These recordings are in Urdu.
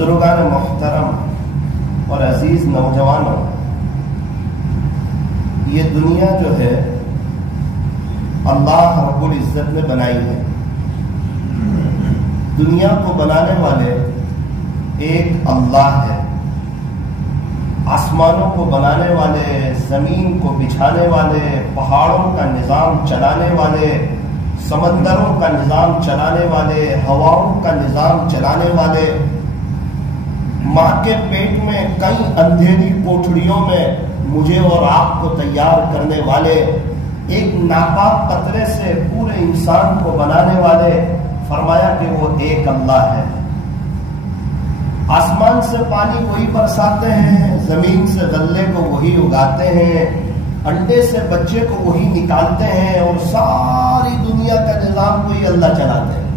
بزرگان محترم اور عزیز نوجوانوں، یہ دنیا جو ہے اللہ رب العزت نے بنائی ہے۔ دنیا کو بنانے والے ایک اللہ ہے۔ آسمانوں کو بنانے والے، زمین کو بچھانے والے، پہاڑوں کا نظام چلانے والے، سمندروں کا نظام چلانے والے، ہواؤں کا نظام چلانے والے، ماں کے پیٹ میں کئی اندھیری کوٹھڑیوں میں مجھے اور آپ کو تیار کرنے والے، ایک ناپاک قطرے سے پورے انسان کو بنانے والے، فرمایا کہ وہ ایک اللہ ہے۔ آسمان سے پانی وہی برساتے ہیں، زمین سے غلے کو وہی اگاتے ہیں، انڈے سے بچے کو وہی نکالتے ہیں، اور ساری دنیا کا نظام وہی اللہ چلاتے ہیں۔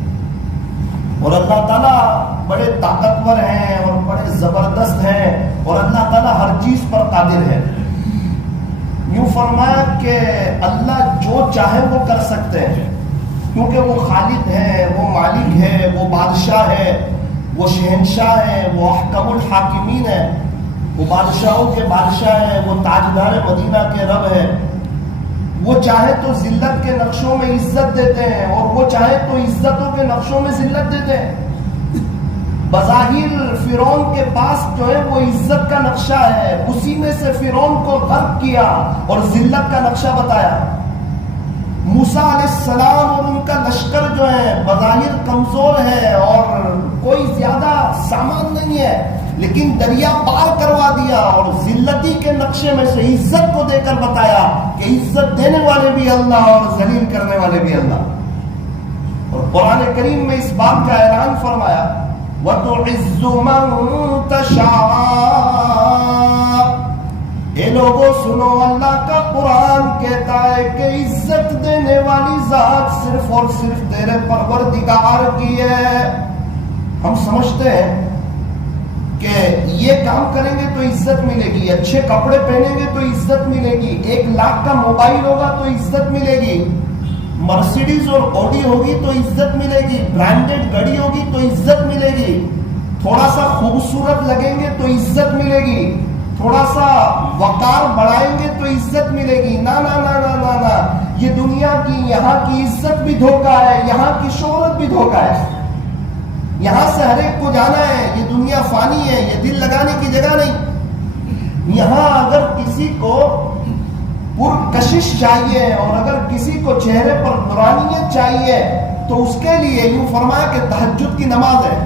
اور اللہ تعالیٰ بڑے طاقتور ہیں اور بڑے زبردست ہیں، اور اللہ تعالیٰ ہر چیز پر قادر ہے۔ یوں فرمایا کہ اللہ جو چاہے وہ کر سکتے ہیں، کیونکہ وہ خالق ہے، وہ مالک ہے، وہ بادشاہ ہے، وہ شہنشاہ ہے، وہ احکم الحاکمین ہے، وہ بادشاہوں کے بادشاہ ہے، وہ تاجدار مدینہ کے رب ہے۔ وہ چاہے تو ذلت کے نقشوں میں عزت دیتے ہیں، اور وہ چاہے تو عزتوں کے نقشوں میں ذلت دیتے ہیں۔ بظاہر فرعون کے پاس جو ہے وہ عزت کا نقشہ ہے، اسی میں سے فرعون کو غرق کیا اور ذلت کا نقشہ بتایا۔ موسیٰ علیہ السلام اور ان کا لشکر جو ہے بظاہر کمزور ہے اور کوئی زیادہ سامان نہیں ہے، لیکن دریا پار کروا دیا اور ذلتی کے نقشے میں سے عزت کو دے کر بتایا کہ عزت دینے والے بھی اللہ اور ذلیل کرنے والے بھی اللہ۔ اور قرآن کریم میں اس بات کا اعلان فرمایا، وَتُعِزُّ مَن تَشَاءُ۔ اے لوگوں سنو، اللہ کا قرآن کہتا ہے کہ عزت دینے والی ذات صرف اور صرف تیرے پروردگار کی ہے۔ ہم سمجھتے ہیں کہ یہ کام کریں گے تو عزت ملے گی، اچھے کپڑے پہنیں گے تو عزت ملے گی، 1 لاکھ کا موبائل ہوگا تو عزت ملے گی، مرسیڈیز اور آڈی ہوگی تو عزت ملے گی، برانڈڈ گاڑی ہوگی تو عزت ملے گی، تھوڑا سا خوبصورت لگیں گے تو عزت ملے گی، تھوڑا سا وقار بڑھائیں گے تو عزت ملے گی۔ نا نا نا نا نا نا، یہ دنیا کی یہاں کی عزت بھی دھوکہ ہے، یہاں کی شہرت بھی دھوکہ ہے۔ یہاں سے ہر ایک کو جانا ہے، یہ دنیا فانی ہے، یہ دل لگانے کی جگہ نہیں۔ یہاں اگر کسی کو پرکشش چاہیے اور اگر کسی کو چہرے پر نورانیت چاہیے تو اس کے لیے یوں فرمایا کہ تہجد کی نماز ہے۔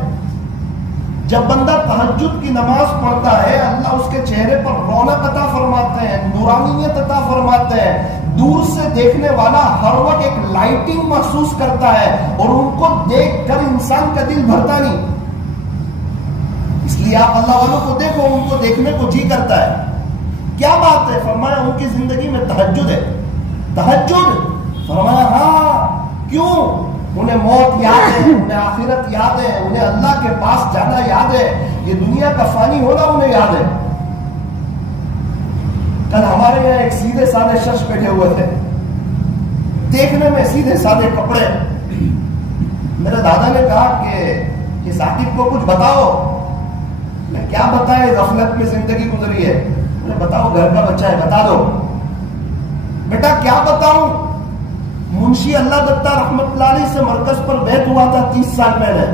جب بندہ تہجد کی نماز پڑھتا ہے، اللہ اس کے چہرے پر رونق عطا فرماتے ہیں، نورانیت عطا فرماتے ہیں۔ دور سے دیکھنے والا ہر وقت ایک لائٹنگ محسوس کرتا ہے، اور ان کو دیکھ کر انسان کا دل بھرتا نہیں۔ اس لیے آپ اللہ والوں کو دیکھو، ان کو دیکھنے کو جی کرتا ہے۔ کیا بات ہے؟ فرمایا ان کی زندگی میں تہجد ہے۔ تہجد؟ فرمایا ہاں، کیوں؟ انہیں موت یاد ہے، انہیں آخرت یاد ہے، انہیں اللہ کے پاس جانا یاد ہے، یہ دنیا کا فانی ہونا انہیں یاد ہے۔ کل ہمارے یہاں ایک سیدھے سادے شخص بیٹھے ہوئے تھے، دیکھنے میں سیدھے سادے کپڑے۔ میرے دادا نے کہا کہ ثاقب کو کچھ بتاؤ۔ میں کیا بتائیں، غفلت میں زندگی گزری ہے۔ بتاؤ، گھر کا بچہ ہے، بتا دو۔ بیٹا کیا بتاؤں؟ منشی اللہ دتا رحمت اللہ علیہ سے مرکز پر بیعت ہوا تھا 30 سال پہلے۔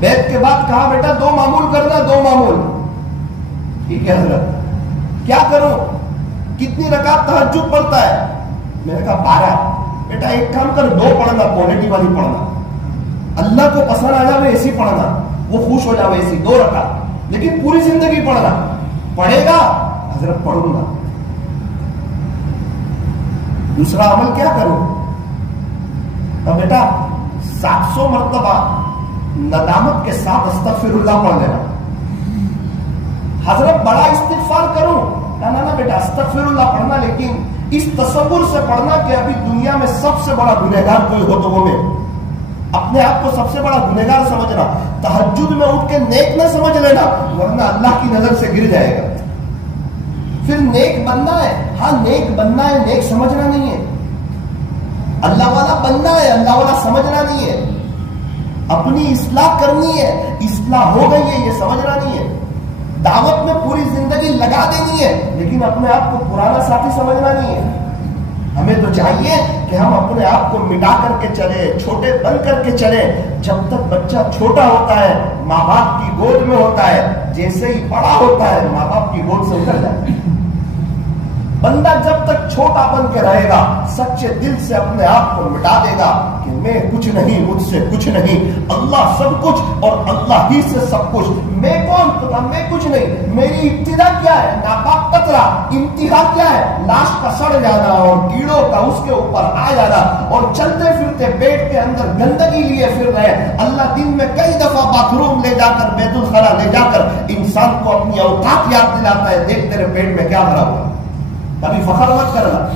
بیعت کے بعد کہا بیٹا 2 معمول کرنا، 2 معمول۔ ٹھیک ہے حضرت، کیا کروں؟ کتنی رکعت تہجد پڑھتا ہے؟ میں نے کہا 12۔ بیٹا ایک کام کر، 2 پڑھنا، کوالٹی والی پڑھنا، اللہ کو پسند آ جاوے ایسی پڑھنا، وہ خوش ہو جاوے ایسی 2 رکعت، لیکن پوری زندگی پڑھنا۔ پڑھے گا؟ حضرت پڑھوں گا۔ دوسرا عمل کیا کروں؟ اب بیٹا 700 مرتبہ ندامت کے ساتھ استغفر اللہ پڑھ لینا۔ حضرت بڑا استغفار کروں؟ نا بیٹا استغفر اللہ پڑھنا، لیکن اس تصور سے پڑھنا کہ ابھی دنیا میں سب سے بڑا گنہگار کوئی ہو تو وہ میں، اپنے آپ کو سب سے بڑا گنہگار سمجھنا، تہجد میں اٹھ کے نیک نہ سمجھ لینا، ورنہ اللہ کی نظر سے گر جائے گا۔ پھر نیک بننا ہے، ہاں نیک بننا ہے، نیک سمجھنا نہیں ہے۔ اللہ والا بننا ہے، اللہ والا سمجھنا نہیں ہے۔ اپنی اصلاح کرنی ہے، اصلاح اصلاح ہو گئی ہے یہ سمجھنا نہیں ہے. دعوت میں پوری زندگی لگا دینی ہے لیکن اپنے آپ کو پرانا ساتھی سمجھنا نہیں ہے. ہمیں تو چاہیے کہ ہم اپنے آپ کو مٹا کر کے چلے, چھوٹے بن کر کے چلے. جب تک بچہ چھوٹا ہوتا ہے ماں باپ کی گود میں ہوتا ہے, جیسے ہی بڑا ہوتا ہے ماں باپ کی گود سے اتر جاتا ہے. بندہ جب تک چھوٹا بن کے رہے گا سچے دل سے اپنے آپ کو مٹا دے گا کہ میں کچھ نہیں, مجھ سے کچھ نہیں, اللہ سب کچھ اور اللہ ہی سے سب کچھ. میں کون؟ پتا میں کچھ نہیں. میری ابتدا کیا ہے؟ ناپاک قطرہ. انتہا کیا ہے؟ لاش کا سڑ جانا اور کیڑوں کا اس کے اوپر آ جانا اور چلتے پھرتے پیٹ کے اندر گندگی لیے پھر رہے. اللہ دن میں کئی دفعہ باتھ روم لے جا کر, بیت الخلا لے جا کر انسان کو اپنی اوقات یاد دلاتا ہے. دیکھ تیرے پیٹ میں کیا بھرا ہوا, کبھی فخر مت کرنا.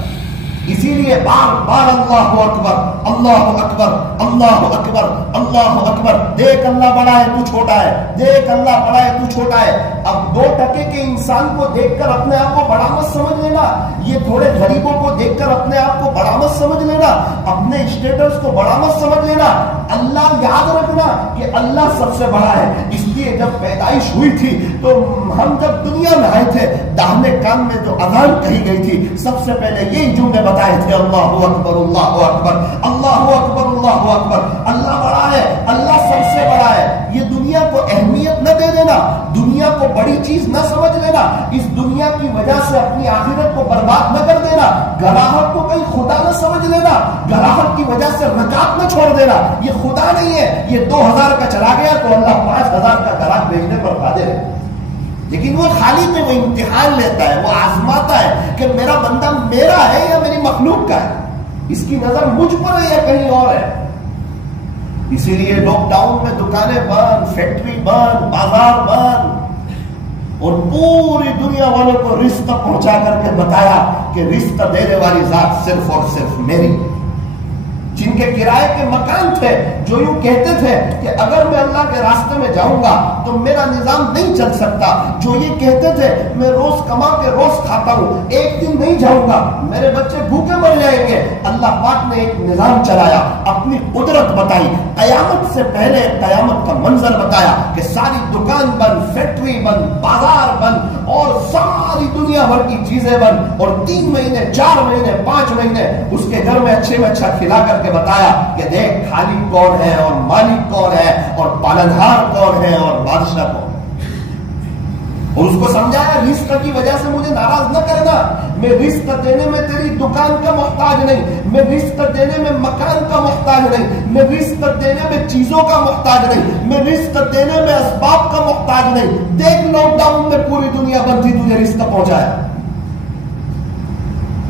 اسی لیے بار بار اللہ اکبر, اللہ اکبر, اللہ اکبر, اللہ اکبر. دیکھ اللہ بڑا ہے تو چھوٹا ہے, دیکھ اللہ بڑا ہے تو چھوٹا ہے. اب 2 ٹکے کے انسان کو دیکھ کر اپنے آپ کو بڑا مت سمجھ لینا, یہ تھوڑے غریبوں کو دیکھ کر اپنے آپ کو بڑا مت سمجھ لینا, اپنے اسٹیٹس کو بڑا مت سمجھ لینا. اللہ یاد رکھنا کہ اللہ سب سے بڑا ہے. اس لیے جب پیدائش ہوئی تھی تو ہم جب دنیا میں آئے تھے داہنے کان میں جو اذان کہی گئی تھی سب سے پہلے یہی جملے بتائے تھے, اللہ اکبر, اللہ اکبر, اللہ اکبر, اللہ اکبر. اللہ بڑا ہے, اللہ سب سے بڑا ہے. یہ دنیا کو اہمیت نہ دے دینا, دنیا کو بڑی چیز نہ سمجھ لینا, اس دنیا کی وجہ سے اپنی آخرت کو برباد نہ کر دینا, گراہک کو کہیں خدا نہ سمجھ لینا, گراہک کی وجہ سے رکعت نہ چھوڑ دینا. یہ خدا نہیں ہے, یہ 2000 کا چلا گیا تو اللہ 5000 کا گراہک بھیجنے پر قادر ہے. لیکن وہ خالی میں وہ امتحان لیتا ہے, وہ آزماتا ہے کہ میرا بندہ میرا ہے یا میری مخلوق کا ہے, اس کی نظر مجھ پر ہے یا کہیں اور ہے. اسی لیے لاک ڈاؤن میں دکانیں بند, فیکٹری بند, بازار بند اور پوری دنیا والوں کو رزق پہنچا کر کے بتایا کہ رزق دینے والی ذات صرف اور صرف میری. جن کے کرائے کے مکان تھے جو یوں کہتے تھے کہ اگر میں اللہ کے راستے میں جاؤں گا تو میرا نظام نہیں چل سکتا, جو یہ کہتے تھے میں روز کما کے روز کھاتا ہوں, ایک دن نہیں جاؤں گا میرے بچے بھوکے مر جائیں گے, اللہ پاک نے ایک نظام چلایا, اپنی قدرت بتائی, قیامت سے پہلے قیامت کا منظر بتایا کہ ساری دکان بند, فیکٹری بند, بازار بند اور ساری دنیا بھر کی چیزیں بند, اور 3 مہینے 4 مہینے 5 مہینے اس کے گھر میں اچھے میں اچھا کھلا کر کے بتایا کہ دیکھ خالق کون ہے اور مالک کون ہے اور پالنہار کون ہے اور بادشاہ کون. اور اس کو سمجھایا رزق کی وجہ سے مجھے ناراض نہ کرنا, میں رزق دینے میں تیری دکان کا محتاج نہیں, میں رزق دینے میں مکان کا محتاج نہیں, میں رزق دینے میں چیزوں کا محتاج نہیں, میں رزق دینے میں اسباب کا محتاج نہیں. دیکھ لاک ڈاؤن میں پوری دنیا بند تھی, تجھے رزق پہنچایا.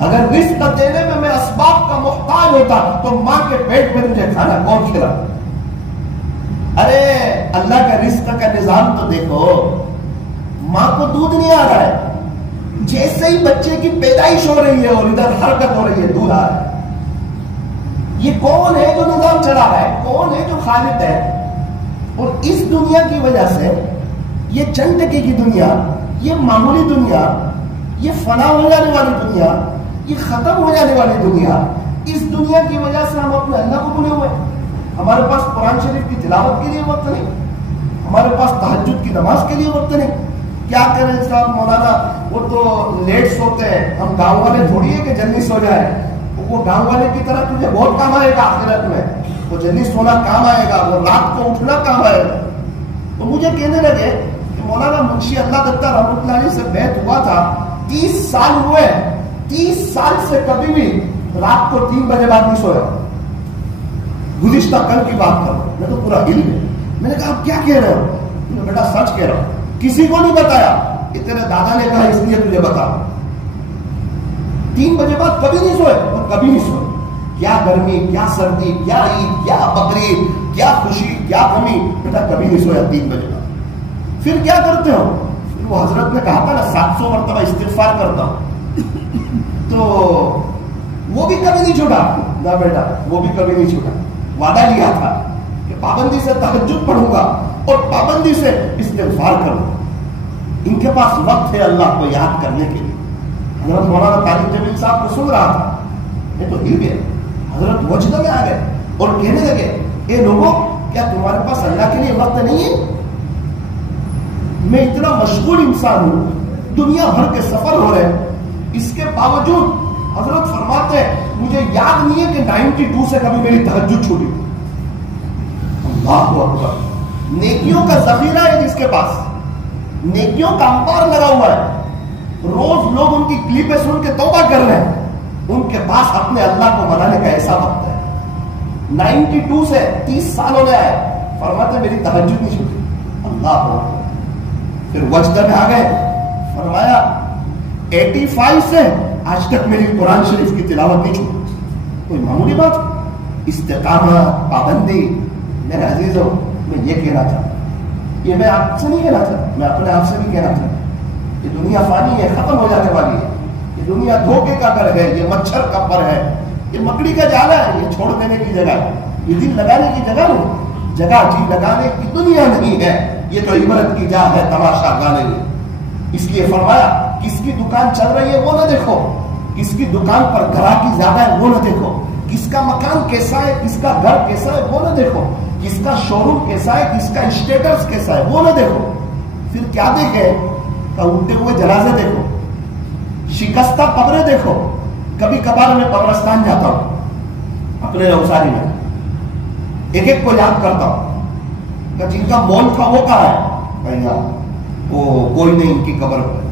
اگر رزق دینے میں میں اسباب کا محتاج ہوتا تو ماں کے پیٹ میں تجھے کھانا کون کھلا؟ ارے اللہ کا رزق کا نظام تو دیکھو, ماں کو دودھ نہیں آ رہا ہے, جیسے ہی بچے کی پیدائش ہو رہی ہے اور ادھر حرکت ہو رہی ہے دودھ آ رہا ہے. یہ کون ہے جو نظام چلا رہا ہے؟ کون ہے جو خالق ہے؟ اور اس دنیا کی وجہ سے یہ چند ٹکے کی دنیا, یہ معمولی دنیا, یہ فنا ہو جانے والی دنیا, یہ ختم ہو جانے والی دنیا, اس دنیا کی وجہ سے ہم اپنے اللہ کو بھولے ہوئے. ہمارے پاس قرآن شریف کی تلاوت کے لیے وقت نہیں, ہمارے پاس تہجد کی نماز کے لیے وقت نہیں. کیا کریں صاحب مولانا, وہ تو لیٹ سوتے ہیں, ہم گاؤں والے تھوڑی ہے کہ جلدی سو جائے. وہ گاؤں والے کی طرح تجھے بہت کام آئے گا آخرت میں, وہ جلدی سونا کام آئے گا, وہ رات کو اٹھنا کام آئے گا. تو مجھے کہنے لگے کہ مولانا منشی اللہ دتا رحمۃ اللہ علیہ سے بیعت ہوا تھا, 30 سال ہوئے, 30 سال سے کبھی بھی رات کو 3 بجے بعد نہیں سویا. گزشتہ کل کی بات کرو, میں تو پورا ہل گیا. میں نے کہا آپ کیا کہہ رہے ہو؟ بیٹا سچ کہہ رہا ہوں, کسی کو نہیں بتایا, کہ تیرے دادا نے کہا اس لیے تجھے بتا. 3 بجے بعد کبھی نہیں سوئے, اور کبھی نہیں سوئے. کیا گرمی, کیا سردی, کیا عید, کیا بقرعید, کیا خوشی, کیا غمی, بیٹا کبھی نہیں سویا 3 بجے بعد. پھر کیا کرتے ہو؟ وہ حضرت نے کہا تھا نا 700 مرتبہ استغفار کرتا ہوں, تو وہ بھی کبھی نہیں چھوٹا. نہ بیٹا وہ بھی کبھی نہیں چھوٹا. وعدہ لیا تھا کہ پابندی سے تہجد پڑھوں گا اور پابندی سے استغفار کروں. ان کے پاس وقت ہے اللہ کو یاد کرنے کے لیے. حضرت مولانا طالب جمیل صاحب کو سن رہا تھا, میں تو ہل گیا. حضرت وجدہ میں آ گئے اور کہنے لگے, اے لوگوں کیا تمہارے پاس اللہ کے لیے وقت نہیں ہے؟ میں اتنا مشغول انسان ہوں, دنیا بھر کے سفر ہو رہے ہیں, اس کے باوجود حضرت فرماتے ہیں مجھے یاد نہیں ہے کہ 92 سے کبھی میری تہجد چھوٹی. اللہ اکبر. نیکیوں کا ذخیرہ ہے جس کے پاس, نیکیوں کا امپار لگا ہوا ہے, روز لوگ ان کی کلپیں سن کے توبہ کر رہے ہیں, ان کے پاس اپنے اللہ کو منانے کا ایسا وقت ہے. 92 سے 30 سال ہونے آئے, فرماتے میری تہجد نہیں چھوٹی. اللہ اکبر. پھر وجدہ میں آ گئے, فرمایا 85 سے آج تک میری قرآن شریف کی تلاوت نہیں چھوٹی. کوئی معمولی بات؟ استقامت, پابندی. میرے عزیزوں, میں یہ کہنا چاہتا ہوں, یہ میں آپ سے نہیں کہنا چاہتا, میں اپنے آپ سے بھی کہنا چاہتا ہوں, یہ دنیا فانی ہے, ختم ہو جانے والی ہے. یہ دنیا دھوکے کا گھر ہے, یہ مچھر کا پر ہے, یہ مکڑی کا جالا ہے, یہ چھوڑ دینے کی جگہ ہے, یہ دل لگانے کی جگہ نہیں, جگہ جی لگانے کی دنیا نہیں ہے. یہ تو عبرت کی جا ہے, تماشا گانے میں. اس لیے فرمایا کس کی دکان چل رہی ہے وہ نہ دیکھو, کس کی دکان پر گراہکی زیادہ ہے وہ نہ دیکھو, کس کا مکان کیسا ہے, کس کا گھر کیسا ہے وہ نہ دیکھو, کس کا شو روم کیسا ہے, کس کا اسٹیٹس کیسا ہے وہ نہ دیکھو. پھر کیا دیکھے؟ اٹھتے ہوئے جنازے دیکھو, شکستہ قبریں دیکھو. کبھی کبھار میں قبرستان جاتا ہوں اپنے روزاری میں, ایک ایک کو یاد کرتا ہوں کہ جن کا مول تھا وہ کہاں ہے, وہ کوئی نہیں ان کی قبر پر.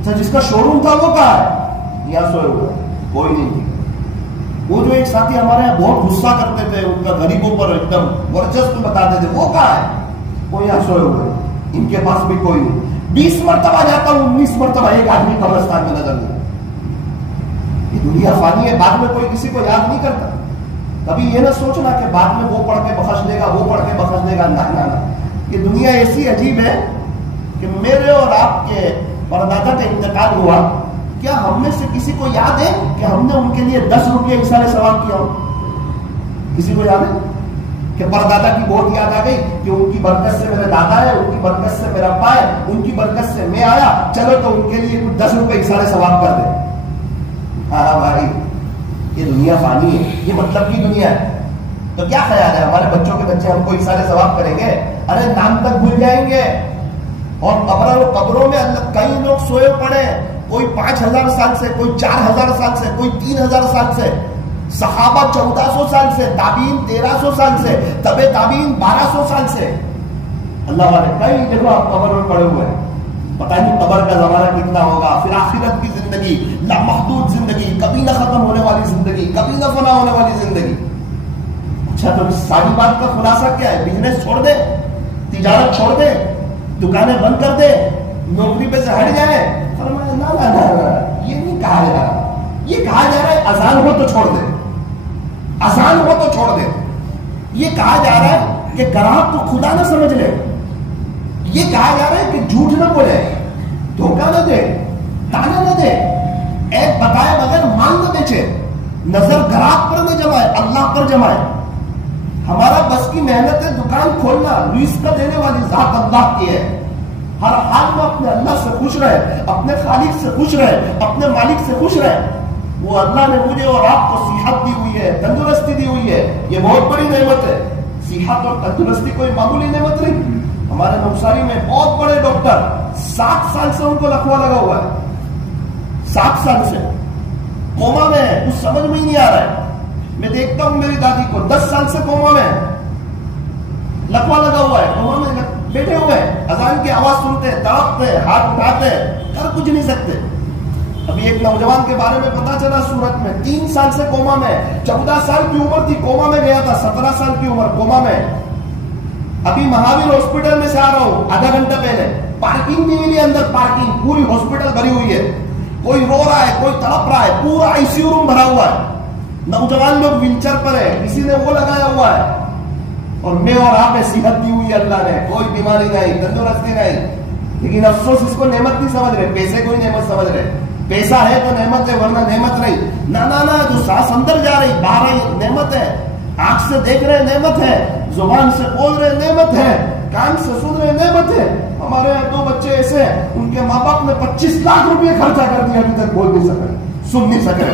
اچھا جس کا شو روم تھا وہ کہاں ہے, یہاں سوئے ہوئے, کوئی نہیں. وہ جو ایک ساتھی ہمارے یہاں بہت غصہ کرتے تھے, ان کا غریبوں پر ایک دم ورچسپ بتاتے تھے, وہ کہاں ہے, وہ یہاں سوئے ہوئے, ان کے پاس بھی کوئی نہیں. 20 مرتبہ جاتا ہوں, 19 مرتبہ ایک آدمی قبرستان میں نظر نہیں. یہ دنیا فانی ہے, بعد میں کوئی کسی کو یاد نہیں کرتا. کبھی یہ نہ سوچنا کہ بعد میں وہ پڑھ کے بخش دے گا, وہ پڑھ کے بخش دے گا. نہ, یہ دنیا ایسی عجیب ہے کہ میرے اور آپ کے پردادا کا انتقال ہوا, کیا ہم میں سے کسی کو یاد ہے کہ ہم نے ان کے لیے 10 روپے ایسا ثواب کیا ہو؟ کسی کو یاد ہے کہ پردادا کی بہت یاد آ گئی کہ ان کی برکت سے میرے دادا ہے, ان کی برکت سے میرا ابا ہے, ان کی برکت سے میں آیا, چلو تو ان کے لیے کچھ 10 روپے ایسا ثواب کر دے. ہاں بھائی, یہ دنیا فانی ہے, یہ مطلب کی دنیا ہے. تو کیا خیال ہے ہمارے بچوں کے بچے ہم کو ایسا ثواب کریں گے؟ ارے نام تک بھول جائیں گے. اور قبروں میں کئی لوگ سوئے پڑے, کوئی 5000 سال سے, کوئی 4000 سال سے, کوئی 3000 سال سے, صحابہ 1400 سال سے, تابعین 1300 سال سے, تبع تابعین 1200 سال سے. اللہ والے کئی جگہ آپ قبر میں پڑے ہوئے ہیں, پتہ نہیں قبر کا زمانہ کتنا ہوگا. پھر آخرت کی زندگی, لامحدود زندگی, کبھی نہ ختم ہونے والی زندگی, کبھی نہ فنا ہونے والی زندگی. اچھا تو اس ساری بات کا خلاصہ کیا ہے؟ بزنس چھوڑ دے, تجارت چھوڑ دے, دکانیں بند کر دے, نوکری پہ سے ہٹ جائے. فرمایا نا, یہ نہیں کہا جا رہا. یہ کہا جا رہا ہے اذان ہو تو چھوڑ دے, اذان ہو تو چھوڑ دے. یہ کہا جا رہا ہے کہ گراہک کو خدا نہ سمجھ لے. یہ کہا جا رہا ہے کہ جھوٹ نہ بولے, دھوکہ نہ دے, تانا نہ دے, ایک بتائے بغیر مال نہ بیچے, نظر گراہک پر نہ جمائے, اللہ پر جمائے. ہمارا بس کی محنت ہے دکان کھولنا, رزق دینے والی ذات اللہ کی ہے. ہر حال میں اپنے اللہ سے خوش رہے, اپنے خالق سے خوش رہے, اپنے مالک سے خوش رہے. وہ اللہ نے مجھے اور آپ کو صحت دی ہوئی ہے, تندرستی دی ہوئی ہے, یہ بہت بڑی نعمت ہے. صحت اور تندرستی کوئی معمولی نعمت نہیں. ہمارے نوساری میں بہت بڑے ڈاکٹر 60 سال سے ان کو لکوا لگا ہوا ہے, 60 سال سے کوما میں ہے, کچھ سمجھ میں ہی نہیں آ رہا ہے. میں دیکھتا ہوں میری دادی کو 10 سال سے کوما میں لکوا لگا ہوا ہے, کوما میں بیٹھے ہوئے, اذان کی آواز سنتے, تڑپتے, ہاتھ اٹھاتے, کر کچھ نہیں سکتے. ابھی ایک نوجوان کے بارے میں پتا چلا سورت میں, 3 سال سے کوما میں, 14 سال کی عمر تھی کوما میں گیا تھا, 17 سال کی عمر کوما میں. ابھی مہاویر ہاسپٹل میں سے آ رہا ہوں آدھا گھنٹہ پہلے, پارکنگ نہیں ملی اندر, پارکنگ پوری ہاسپٹل بھری ہوئی ہے, کوئی رو رہا ہے, کوئی تڑپ رہا ہے, پورا ICU روم بھرا ہوا ہے. نوجوان لوگ ویل چیئر پر ہے, کسی نے وہ لگایا ہوا ہے, اور میں اور آپ نے صحت دی ہوئی ہے اللہ نے, کوئی بیماری نہیں, تندرستی نہیں. لیکن افسوس اس کو نعمت نہیں سمجھ رہے, پیسے کو ہی نعمت سمجھ رہے. پیسہ ہے تو نعمت ہے, ورنہ نعمت نہیں. نہ جو سانس اندر جا رہی باہر نعمت ہے, آنکھ سے دیکھ رہے نعمت ہے, زبان سے بول رہے نعمت ہے, کان سے سن رہے نعمت ہے. ہمارے 2 بچے ایسے ہیں, ان کے ماں باپ نے 25 لاکھ روپے خرچہ کر دیا, ابھی تک بول نہیں سکے, سن نہیں سکے.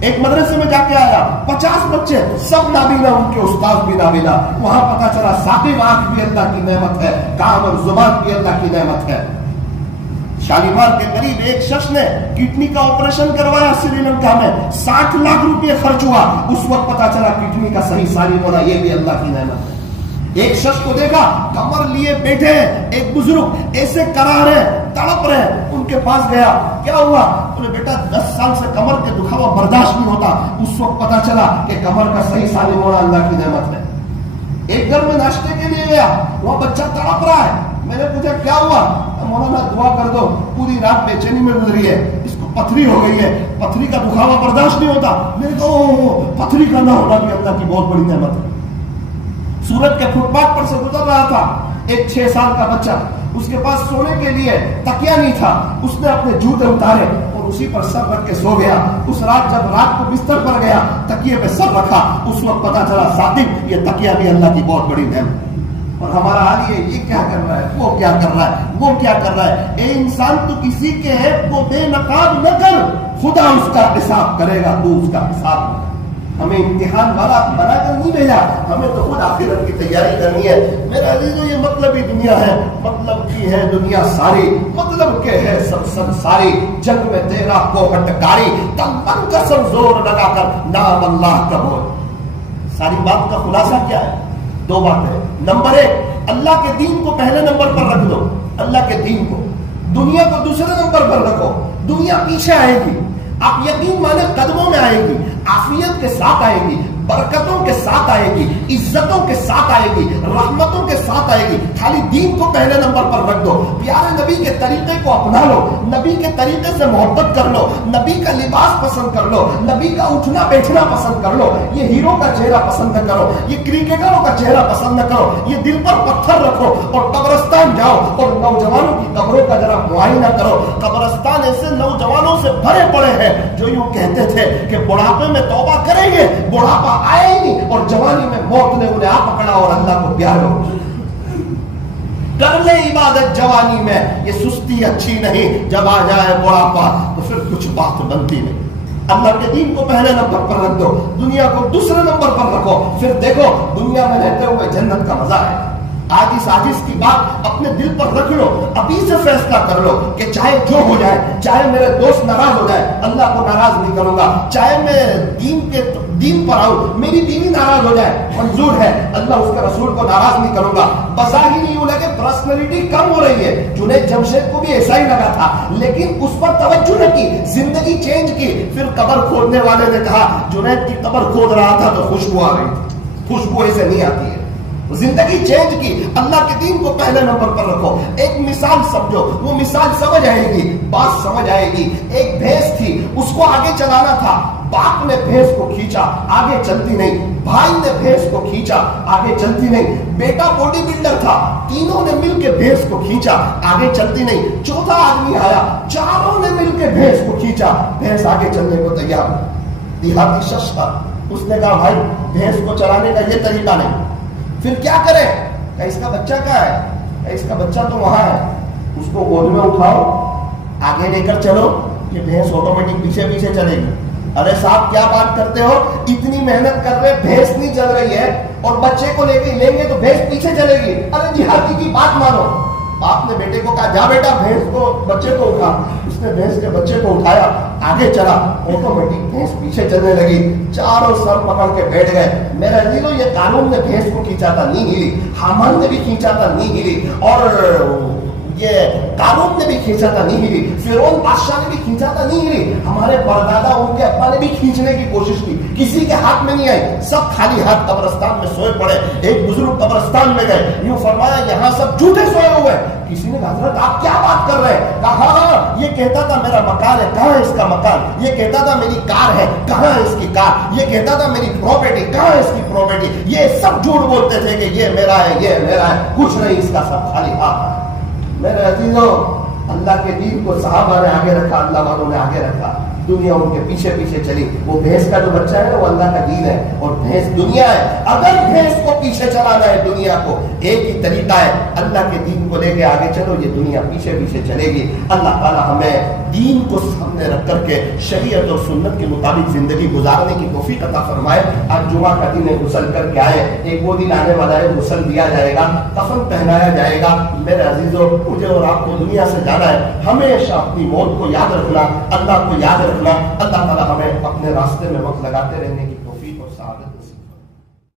ایک مدرسے میں جا کے آیا، 50 بچے، سب نابینا، ان کے استاد بھی نابینا. وہاں پتا چلا ثاقب آنکھ بھی اللہ کی نعمت ہے، کان اور زبان بھی اللہ کی نعمت ہے. شالیمار کے قریب ایک شخص نے کڈنی کا آپریشن کروایا سری لنکا میں، 60 لاکھ روپے خرچ ہوا. اس وقت پتا چلا کڈنی کا صحیح سالم ہونا یہ بھی اللہ کی نعمت ہے. ایک شخص کو دیکھا کمر لیے بیٹھے ہیں، ایک بزرگ ایسے کرا رہے تڑپ رہے، ان کے پاس گیا، کیا ہوا؟ بولے بیٹا 10 سال سے کمر کے دکھاوا برداشت نہیں ہوتا. اس وقت پتا چلا کہ کمر کا صحیح سالم ہونا اللہ کی نعمت ہے. ایک گھر میں ناشتے کے لیے گیا، وہاں بچہ تڑپ رہا ہے. میں نے پوچھا کیا ہوا؟ مولانا دعا کر دو، پوری رات بے چینی میں گزری ہے، اس کو پتھری ہو گئی ہے، پتھری کا دکھاوا برداشت نہیں ہوتا. میں نے کہا پتھری کا نہ ہونا بھی اللہ کی بہت بڑی نعمت ہے. سورت کے فٹ پاتھ پر سے گزر رہا تھا ایک 6 سال کا بچہ، اس کے پاس سونے کے لیے تکیا نہیں تھا. اس نے اپنے جوتے اتارے اور اسی پر سر رکھ کے سو گیا. اس رات جب رات کو بستر پر گیا، تکیے پہ سر رکھا، اس وقت پتا چلا ثاقب یہ تکیا بھی اللہ کی بہت بڑی نعمت. اور ہمارا حال یہ کیا کر رہا ہے، وہ کیا کر رہا ہے، وہ کیا کر رہا ہے. اے انسان تو کسی کے عیب کو بے نقاب نہ کر، خدا اس کا حساب کرے گا، تو اس کا حساب. ہمیں امتحان والا بنا کر نہیں بھیجا، ہمیں تو خود آخرت کی تیاری کرنی ہے. میرا عزیزو یہ مطلبی دنیا ہے، مطلب کی ہے دنیا ساری، مطلب کے ہے سب ساری. جنگ میں تیرا کوہٹ کاری، تن من کا سب زور لگا کر نام اللہ کا بول. ساری بات کا خلاصہ کیا ہے؟ 2 باتیں. نمبر 1، اللہ کے دین کو پہلے نمبر پر رکھ دو، اللہ کے دین کو. دنیا کو دوسرے نمبر پر رکھو. دنیا پیچھے آئے گی، آپ یقین مانے قدموں میں آئے گی، عافیت کے ساتھ آئے گی، برکتوں کے ساتھ آئے گی، عزتوں کے ساتھ آئے گی، رحمتوں کے ساتھ آئے گی. خالی دین کو پہلے نمبر پر رکھ دو. پیارے نبی کے طریقے کو اپنا لو، نبی کے طریقے سے محبت کر لو، نبی کا لباس پسند کر لو، نبی کا اٹھنا بیٹھنا پسند کر لو. یہ ہیرو کا چہرہ پسند نہ کرو، یہ کرکٹروں کا چہرہ پسند نہ کرو. یہ دل پر پتھر رکھو اور قبرستان جاؤ اور نوجوانوں کی قبروں کا ذرا معائنہ کرو. قبرستان ایسے نوجوانوں سے بھرے پڑے ہیں جو یوں کہتے تھے کہ بڑھاپے میں توبہ کریں گے، بڑھاپا آئے ہی نہیں، اور جوانی میں موت نے انہیں آ پکڑا اور اللہ کو پیار ہو. کر لے عبادت جوانی میں، یہ سستی اچھی نہیں، جب آ جائے بڑھاپا تو پھر کچھ بات بنتی نہیں. اللہ کے دین کو پہلے نمبر پر رکھ دو، دنیا کو دوسرے نمبر پر رکھو. پھر دیکھو دنیا میں رہتے ہوئے جنت کا مزہ ہے. آج اس عاجز کی بات اپنے دل پر رکھ لو، ابھی سے فیصلہ کر لو کہ چاہے جو ہو جائے، چاہے میرے دوست ناراض ہو جائے، اللہ کو ناراض نہیں کروں گا. چاہے میں دین پر آؤں، میری بیوی ناراض ہو جائے، منظور ہے، اللہ اس کے رسول کو ناراض نہیں کروں گا. بظاہر یوں لگے پرسنالٹی کم ہو رہی ہے. جنید جمشید کو بھی ایسا ہی لگا تھا، لیکن اس پر توجہ نہ کی، زندگی چینج کی. پھر قبر کھودنے والے نے کہا جنید کی قبر کھود رہا تھا تو خوشبو آ رہی تھی، خوشبو ایسے نہیں آتی ہے. زندگی چینج کی. اللہ کے دین کو پہلے نمبر پر رکھو. ایک مثال سمجھو، وہ مثال سمجھ آئے گی، بات سمجھ آئے گی. ایک بھینس تھی، اس کو آگے چلانا تھا. باپ نے بھینس کو کھینچا، آگے چلتی نہیں. بھائی نے بھینس کو کھینچا، آگے چلتی نہیں. بیٹا باڈی بلڈر تھا، تینوں نے مل کے بھینس کو کھینچا، آگے چلتی نہیں. چوتھا آدمی آیا، چاروں نے مل کے بھینس کو کھینچا، بھینس آگے چلنے کو تیار. دیہاتی شخص تھا، اس نے کہا بھائی بھینس کو چلانے کا یہ طریقہ نہیں. پھر کیا کرے؟ کہ اس کا بچہ کہاں ہے؟ کہ اس کا بچہ تو وہاں ہے، اس کو گود میں اٹھاؤ، آگے لے کر چلو، یہ بھینس آٹومیٹک پیچھے پیچھے چلے گی. ارے صاحب کیا بات کرتے ہو، اتنی محنت کر رہے، بھینس نہیں چل رہی ہے اور بچے کو لے کے لیں گے تو بھینس پیچھے چلے گی. ارے جہادی کی بات مانو. باپ نے بیٹے کو کہا جا بیٹا بھینس کو بچے کو اٹھا. اس نے بھینس کے بچے کو اٹھایا، آگے چلا، آٹومیٹک بھینس پیچھے چلنے لگی. چاروں سر پکڑ کے بیٹھ گئے. میرے عزیزو یہ قانون نے بھینس کو کھینچا تھا، نہیں ہلی. حامان نے بھی کھینچا تھا، نہیں ہلی. اور یہ قانون نے بھی کھینچا تھا، نہیں ہلی. فرعون بادشاہ نے بھی کھینچا تھا، نہیں ہلی. ہمارے پردادا ان کے ابا نے بھی کھینچنے کی کوشش کی، کسی کے ہاتھ میں نہیں آئی. سب خالی ہاتھ قبرستان میں سوئے پڑے. ایک بزرگ قبرستان میں گئے، یوں فرمایا یہاں سب جھوٹے سوئے ہوئے. کسی نے کہا حضرت آپ کیا بات کر رہے ہیں؟ کہا ہاں یہ کہتا تھا میرا مکان ہے، کہاں ہے اس کا مکان؟ یہ کہتا تھا میری کار ہے، کہاں ہے اس کی کار؟ یہ کہتا تھا میری پراپرٹی، کہاں ہے اس کی پراپرٹی؟ یہ سب جھوٹ بولتے تھے کہ یہ میرا ہے، یہ میرا ہے. کچھ نہیں، اس کا سب خالی ہاتھ ہے. میرے عزیزوں اللہ کے دین کو صحابہ نے آگے رکھا، اللہ والوں نے آگے رکھا. دنیا ان کے پیچھے پیچھے چلی. وہ بھینس کا جو بچہ ہے وہ اللہ کا دین ہے اور بھینس دنیا ہے. اگر بھینس کو پیچھے چلانا ہے دنیا کو, ایک ہی طریقہ ہے, اللہ کے دین کو لے کے آگے چلو, یہ دنیا پیچھے پیچھے چلے گی. اللہ تعالی ہمیں دین کو سامنے رکھ کر کے شریعت اور سنت کے مطابق زندگی گزارنے کی توفیق عطا فرمائے. آج جمعہ کا دن ہے, غسل کر کے آئے, ایک وہ دن آنے والا ہے غسل دیا جائے گا, کفن پہنایا جائے گا. میرے عزیزوں, مجھے اور آپ کو دنیا سے جانا ہے, ہمیشہ اپنی موت کو یاد رکھنا, اللہ کو یاد رکھنا. اللہ تعالی ہمیں اپنے راستے میں وقت لگاتے رہنے کی توفیق اور سعادت